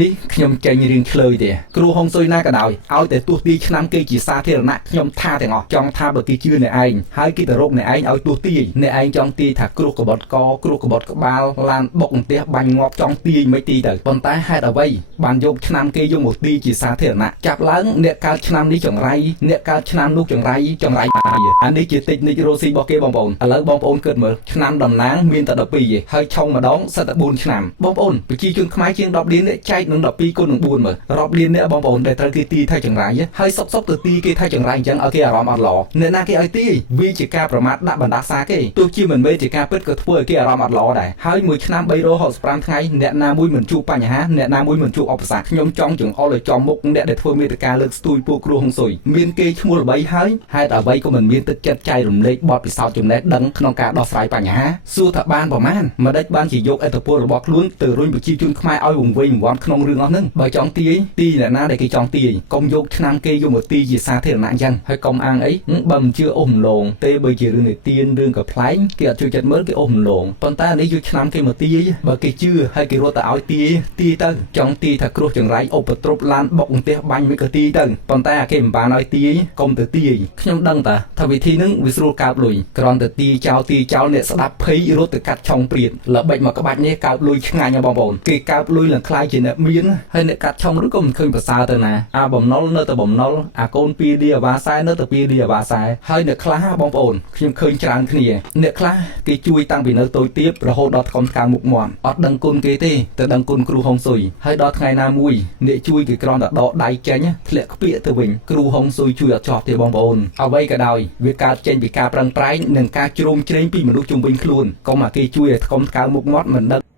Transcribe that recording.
នេះខ្ញុំចេញរៀងឆ្លើយទេគ្រូហុងស៊ុយណាក៏ដោយឲ្យតែទោះទីឆ្នាំគេជាសាធារណៈខ្ញុំថាទាំងអស់ចង់ថាបើគេជឿអ្នកឯងហើយគេទៅរកអ្នកឯងឲ្យទោះទីអ្នកឯងចង់ទីថាគ្រោះកបត់កគ្រោះកបត់ក្បាលឡានបុកផ្ទះបាញ់ងាប់ចង់ទីមិនទីទៅប៉ុន្តែហេតុអ្វីបានយកឆ្នាំគេយកមកទីជាសាធារណៈចាប់ឡើងអ្នកកើតឆ្នាំនេះចង្រៃអ្នកកើតឆ្នាំនោះចង្រៃអានេះជាតិចនិចរស់ស៊ីរបស់គេបងប្អូនឥឡូវបងប្អូនគិតមើលឆ្នាំតំណាងមានតែ12ទេហើយឆុងម្ដងសិតតែ4ឆ្នាំបងប្អូនប្រជាជនខ្មែរជាង10លាននេះចែកនឹង12គុណនឹង4មើលរាប់លាននេះបងប្អូនដែលត្រូវគេទីថាចង្រៃហើយសុកទៅទីគេថាចង្រៃអញ្ចឹងឲ្យគេអារម្មណ៍អត់ល្អអ្នកណាគេឲ្យទីវាជាការប្រមាថដាក់បណ្ដាសាគេទោះជាមិនមែនជាការពិតក៏ធ្វើឲ្យគេអារម្មណ៍អត់ល្អដែរហើយមួយឆ្នាំ365ថ្ងៃអ្នកណាមួយមិនជួបបញ្ហាអ្នកណាមួយមិនជួបឧបសគ្គខ្ញុំចង់ចង្អុលឲ្យចំមុខអ្នកដែលធ្វើមេត្តាលើកស្ទួយពួកគ្រូហុងស៊ុយមានគេឈ្មោះល្បីហើយហេតុអ្វីក៏មិនមានទឹកចិត្តចែករំលែកបទពិសោធន៍ចំណេះដឹងក្នុងការដោះស្រាយបញ្ហាសួរថាបានប្រមាណម្ដេចបានជាយកឥទ្ធិពលរបស់ខ្លួនទៅរុញប្រជាជនខ្មែរឲ្យវង្វេងវង្វាន់ក្នុងរឿងអស់ហ្នឹងបើចង់ទីអ្នកណាដែលគេចង់ទីកុំយកឆ្នាំគេយកមកទីជាសាធារណៈអញ្ចឹងហើយកុំអាងអីបើមិនជឿអូសរំលងទេបើជារឿងនិទានរឿងកំប្លែងគេអត់ជួយចិត្តមើលគេអូសរំលងប៉ុន្តែនេះយកឆ្នាំគេមកទីបើគេជឿហើយគេរត់ទៅឲ្យទីទៅចង់ទីថាគ្រោះចង្រៃឧបទ្រពឡានបុកផ្ទះបាញ់មិនក៏ទីទៅប៉ុន្តែគេមិនបានឲ្យទីកុំទៅទីខ្ញុំដឹងតាថាវិធីហ្នឹងវាស្រួលកើបលុយគ្រាន់តែទីចោលអ្នកស្ដាប់ភ័យរត់ទៅកាត់ឆុងព្រាតល្បិចមកក្បាច់នេះកើបលុយឆ្ងាញ់បងប្អូនគេកើបលុយឡើងខ្លាយជាអ្នកមានហើយអ្នកកាត់ឆុងឬក៏មិនឃើញប្រសើរទៅណាអាបំណុលនៅតែបំណុលអាកូនពីឌីអាវ៉ាសែនៅតែពីឌីអាវ៉ាសែហើយអ្នកខ្លះបងប្អូនខ្ញុំឃើញច្រើនគ្នាអ្នកខ្លះគេជួយតាំងពីនៅតូចទាបរហូតដល់ថ្កុំថ្កើងមុខមាត់អត់ដឹងគុណគេទេតែដឹងគុណគ្រូហុងស៊ុយហើយដល់ថ្ងៃណាមួយអ្នកជួយគេគ្រាន់តែដកដៃចេញធ្លាក់ខ្ពាកទៅវិញគ្រូហុងស៊ុយជួយអត់ចោះទេបងប្អូនអ្វីក៏ដោយវាកើតចេញពីការប្រឹងប្រែងនិងការជ្រោមជ្រែងពីមនុស្សជុំវិញខ្លួនកុំអាគេជួយឲ្យថ្កុំថ្កើងមុខមាត់មិនដឹង